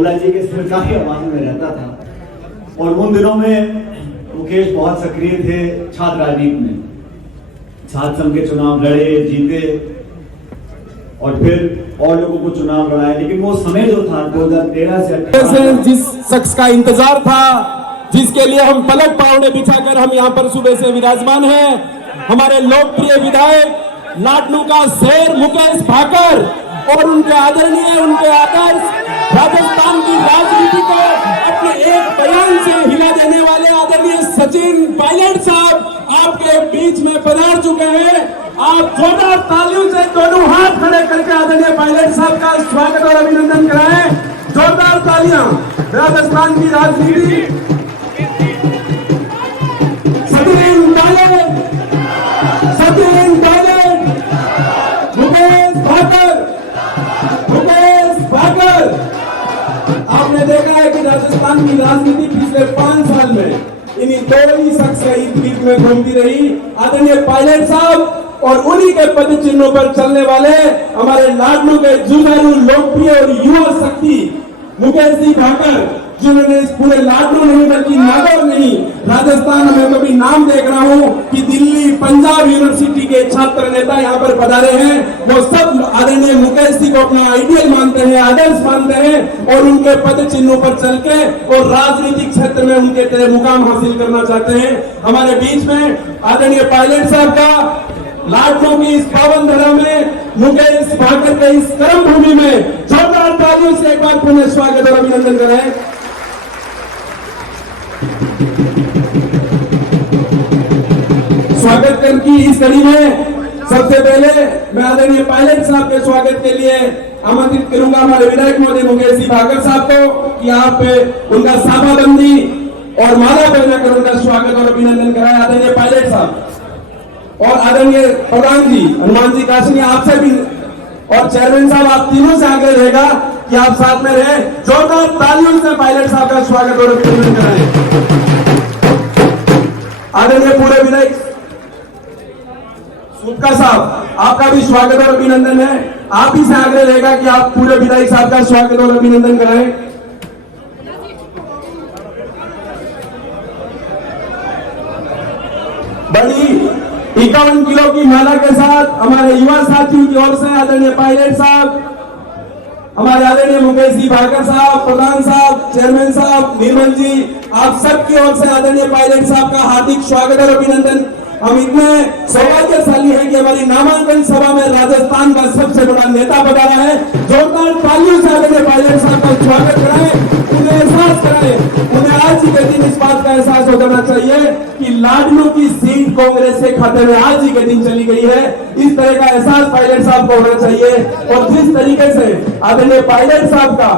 भोला जी के सरकारी आवाज में रहता था और उन दिनों में मुकेश बहुत सक्रिय थे छात्र राजनीति में। छात्र संघ के चुनाव लड़े, जीते और फिर और लोगों को चुनाव लड़ाए। लेकिन वो समय जो था 2013 से 18 जिस शख्स का इंतजार था, जिसके लिए हम पलक पावड़े बिछाकर हम यहाँ पर सुबह से विराजमान हैं, हमारे लोकप्रिय विधायक लाडनू का शेर मुकेश भाकर और उनके आदरणीय, उनके आदर्श राजस्थान की राजनीति को अपने एक बयान से हिला देने वाले आदरणीय सचिन पायलट साहब आपके बीच में पधार चुके हैं। आप जोरदार तालियों से दोनों हाथ खड़े करके आदरणीय पायलट साहब का स्वागत और अभिनंदन कराएं। जोरदार तालियां। राजस्थान की राजनीति सचिन पायलट, सचिन पायलट, मुकेश भाकर, मुकेश भाकर। आपने देखा है कि राजस्थान की राजनीति पिछले 5 साल में इन्हीं दो ही शख्स के इर्द में घूमती रही, आदरणीय पायलट साहब और उन्हीं के पद चिन्हों पर चलने वाले हमारे लाडनू के जुझारू, लोकप्रिय और युवा शक्ति मुकेश जी भाकर, जिन्होंने इस पूरे लाडनू नहीं बल्कि नागौर नहीं, राजस्थान में कभी नाम देख रहा हूं कि दिल्ली, पंजाब यूनिवर्सिटी के छात्र नेता यहाँ पर पधारे हैं। वो सब आदरणीय मुकेश जी को अपना आइडियल मानते हैं, आदर्श मानते हैं और उनके पद चिन्हों पर चल के और राजनीतिक क्षेत्र में उनके मुकाम हासिल करना चाहते हैं। हमारे बीच में आदरणीय पायलट साहब का लाडनू की इस पावन धरा में, मुकेश भाकर के इस कर्म भूमि में जोरदार तालियों से एक बार पुनः स्वागत और अभिनंदन करें। स्वागत कर की इस कड़ी में सबसे पहले मैं आदरणीय पायलट साहब के स्वागत के लिए आमंत्रित करूंगा हमारे विधायक महोदय मुकेश जी भाकर साहब को कि आप उनका साफाबंदी और माला पहनाकर उनका स्वागत और अभिनंदन कराएं। आदरणीय पायलट साहब और आदरणीय प्रधान जी हनुमान जी काशनी, आपसे भी और चेयरमैन साहब, आप तीनों से आगे रहेगा कि आप साथ में रहे। जोरदार तालियों से पायलट साहब का स्वागत और अभिनंदन कराएं। आदरणीय पूरे विधायक सुटका साहब, आपका भी स्वागत और अभिनंदन है। आप ही से आगे रहेगा कि आप पूरे विधायक साहब का स्वागत और अभिनंदन कराएं। बड़ी 51 किलो की माला के साथ हमारे युवा साथियों की ओर से आदरणीय पायलट साहब, हमारे आदरणीय मुकेश जी भाकर साहब, प्रधान साहब, चेयरमैन साहब, निर्मल जी, आप सबकी ओर से आदरणीय पायलट साहब का हार्दिक स्वागत और अभिनंदन। हम इतने सौभाग्यशाली हैं कि हमारी नामांकन सभा में राजस्थान का सबसे बड़ा नेता पधारा है। जोरदार तालियों से आदरणीय पायलट साहब का स्वागत कराएं, उन्हें एहसास कराएं, उन्हें आज ही के दिन इस बात का एहसास हो जाना चाहिए कि लाडनू की सीट कांग्रेस के खाते में आज ही के दिन चली गई है। इस तरह का एहसास पायलट साहब को होना चाहिए और जिस तरीके से आदरणीय पायलट साहब का